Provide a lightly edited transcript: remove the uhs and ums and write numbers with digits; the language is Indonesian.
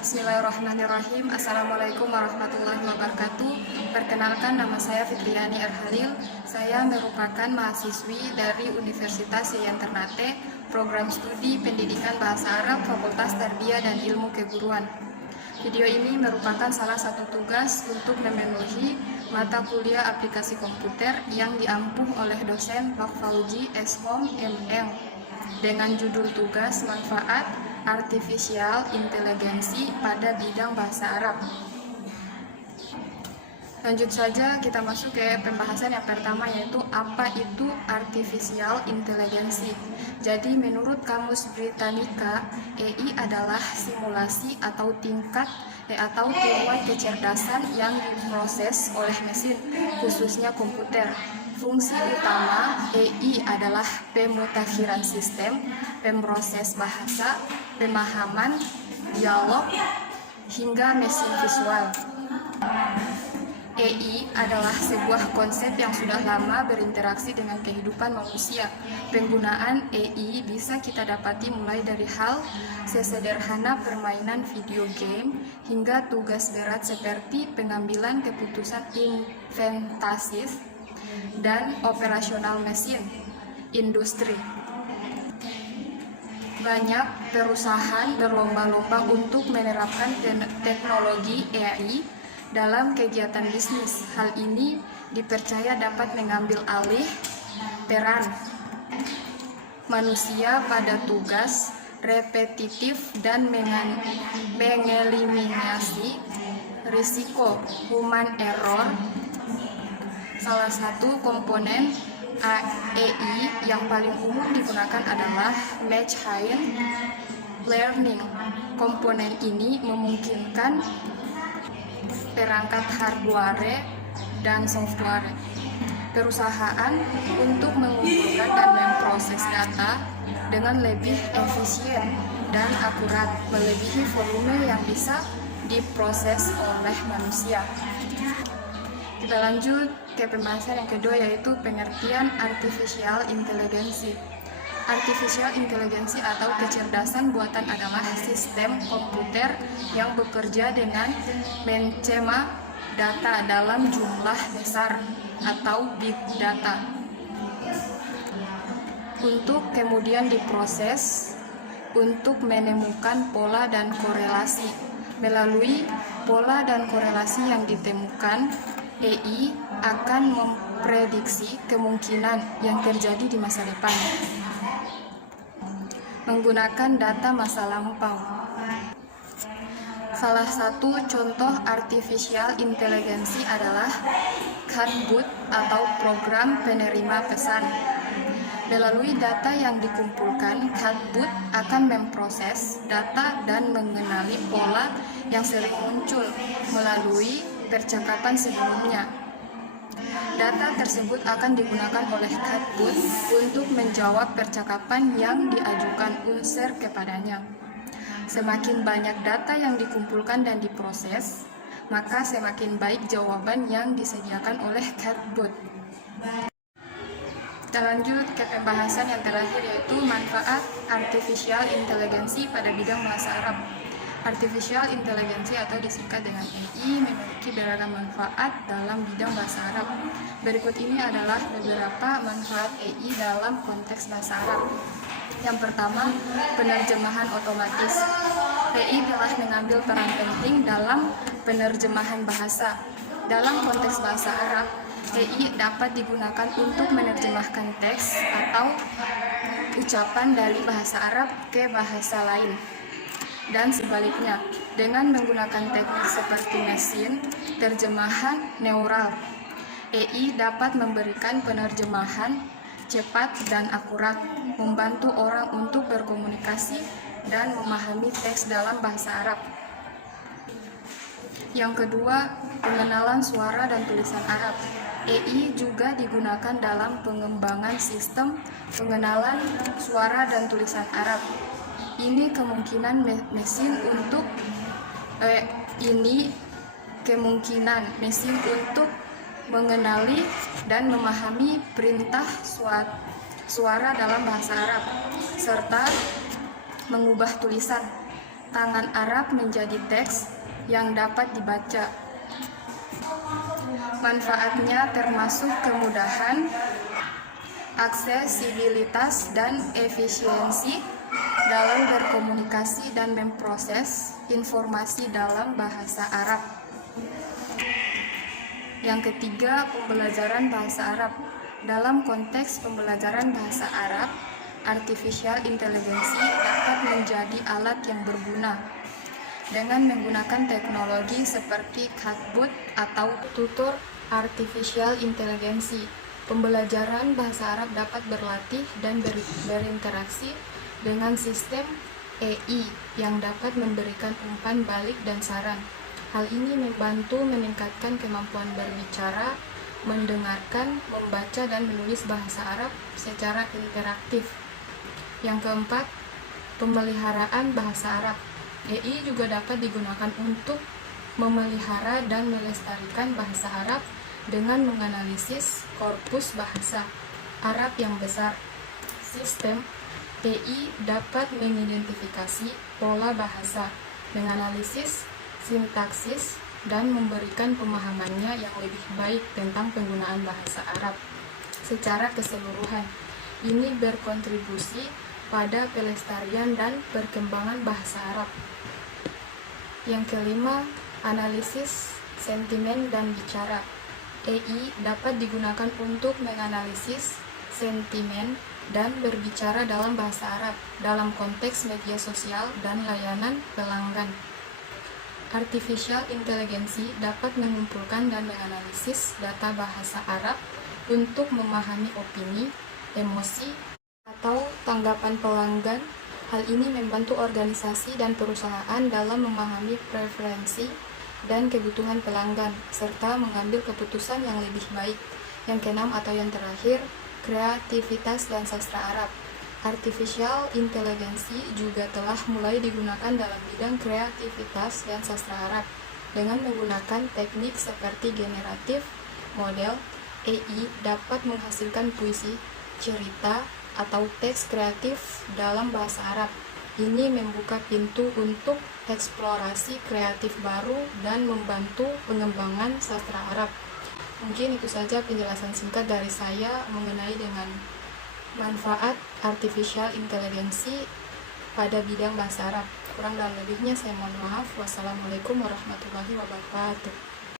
Bismillahirrahmanirrahim. Assalamualaikum warahmatullahi wabarakatuh. Perkenalkan, nama saya Fitriani Erhalil. Saya merupakan mahasiswi dari Universitas Yayan Ternate, program studi Pendidikan Bahasa Arab, Fakultas Tarbiyah dan Ilmu Keguruan. Video ini merupakan salah satu tugas untuk memenuhi mata kuliah aplikasi komputer yang diampuh oleh dosen Pak Fauji Eshom MM dengan judul tugas manfaat artificial intelligensi pada bidang bahasa Arab. Lanjut saja, kita masuk ke pembahasan yang pertama, yaitu apa itu artificial intelligensi. Jadi menurut Kamus Britannica, AI adalah simulasi atau tingkat atau tiruan kecerdasan yang diproses oleh mesin, khususnya komputer. Fungsi utama AI adalah pemutakhiran sistem, pemproses bahasa, pemahaman, dialog, hingga mesin visual. AI adalah sebuah konsep yang sudah lama berinteraksi dengan kehidupan manusia. Penggunaan AI bisa kita dapati mulai dari hal sesederhana permainan video game hingga tugas berat seperti pengambilan keputusan inventaris dan operasional mesin industri. Banyak perusahaan berlomba-lomba untuk menerapkan teknologi AI dalam kegiatan bisnis. Hal ini dipercaya dapat mengambil alih peran manusia pada tugas repetitif dan mengeliminasi risiko human error. Salah satu komponen AI yang paling umum digunakan adalah machine learning. Komponen ini memungkinkan perangkat hardware dan software perusahaan untuk mengumpulkan dan memproses data dengan lebih efisien dan akurat, melebihi volume yang bisa diproses oleh manusia. Kita lanjut ke pembahasan yang kedua, yaitu pengertian artificial intelligency. Artificial intelligency atau kecerdasan buatan adalah sistem komputer yang bekerja dengan mencema data dalam jumlah besar atau big data untuk kemudian diproses untuk menemukan pola dan korelasi. Melalui pola dan korelasi yang ditemukan, AI akan memprediksi kemungkinan yang terjadi di masa depan menggunakan data masa lampau. Salah satu contoh artificial intelligency adalah chatbot atau program penerima pesan. Melalui data yang dikumpulkan, chatbot akan memproses data dan mengenali pola yang sering muncul melalui percakapan sebelumnya. Data tersebut akan digunakan oleh chatbot untuk menjawab percakapan yang diajukan user kepadanya. Semakin banyak data yang dikumpulkan dan diproses, maka semakin baik jawaban yang disediakan oleh chatbot. Kita lanjut ke pembahasan yang terakhir, yaitu manfaat artificial intelligency pada bidang bahasa Arab. Artificial intelligency atau disingkat dengan AI memiliki beragam manfaat dalam bidang bahasa Arab. Berikut ini adalah beberapa manfaat AI dalam konteks bahasa Arab. Yang pertama, penerjemahan otomatis. AI telah mengambil peran penting dalam penerjemahan bahasa. Dalam konteks bahasa Arab, AI dapat digunakan untuk menerjemahkan teks atau ucapan dari bahasa Arab ke bahasa lain, dan sebaliknya dengan menggunakan teknik seperti mesin terjemahan neural. AI dapat memberikan penerjemahan cepat dan akurat, membantu orang untuk berkomunikasi dan memahami teks dalam bahasa Arab. Yang kedua, pengenalan suara dan tulisan Arab. AI juga digunakan dalam pengembangan sistem pengenalan suara dan tulisan Arab. Ini kemungkinan mesin untuk mengenali dan memahami perintah suara dalam bahasa Arab serta mengubah tulisan. tangan Arab menjadi teks yang dapat dibaca. Manfaatnya termasuk kemudahan, aksesibilitas, dan efisiensi dalam berkomunikasi dan memproses informasi dalam bahasa Arab. Yang ketiga, pembelajaran bahasa Arab. Dalam konteks pembelajaran bahasa Arab, artificial intelligence dapat menjadi alat yang berguna. Dengan menggunakan teknologi seperti chatbot atau tutor artificial intelligence, pembelajaran bahasa Arab dapat berlatih dan berinteraksi dengan sistem AI yang dapat memberikan umpan balik dan saran. Hal ini membantu meningkatkan kemampuan berbicara, mendengarkan, membaca, dan menulis bahasa Arab secara interaktif. Yang keempat, pemeliharaan bahasa Arab. AI juga dapat digunakan untuk memelihara dan melestarikan bahasa Arab dengan menganalisis korpus bahasa Arab yang besar. Sistem AI dapat mengidentifikasi pola bahasa, menganalisis sintaksis, dan memberikan pemahamannya yang lebih baik tentang penggunaan bahasa Arab. Secara keseluruhan, ini berkontribusi pada pelestarian dan perkembangan bahasa Arab. Yang kelima, analisis sentimen dan bicara. AI dapat digunakan untuk menganalisis sentimen dan berbicara dalam bahasa Arab dalam konteks media sosial dan layanan pelanggan. Artificial intelligence dapat mengumpulkan dan menganalisis data bahasa Arab untuk memahami opini, emosi, atau tanggapan pelanggan. Hal ini membantu organisasi dan perusahaan dalam memahami preferensi dan kebutuhan pelanggan, serta mengambil keputusan yang lebih baik. Yang keenam atau yang terakhir, kreativitas dan sastra Arab. Artificial intelligence juga telah mulai digunakan dalam bidang kreativitas dan sastra Arab. Dengan menggunakan teknik seperti generatif model, AI dapat menghasilkan puisi, cerita, atau teks kreatif dalam bahasa Arab. Ini membuka pintu untuk eksplorasi kreatif baru dan membantu pengembangan sastra Arab. Mungkin itu saja penjelasan singkat dari saya mengenai dengan manfaat artificial intelligence pada bidang bahasa Arab. Kurang dan lebihnya saya mohon maaf. Wassalamualaikum warahmatullahi wabarakatuh.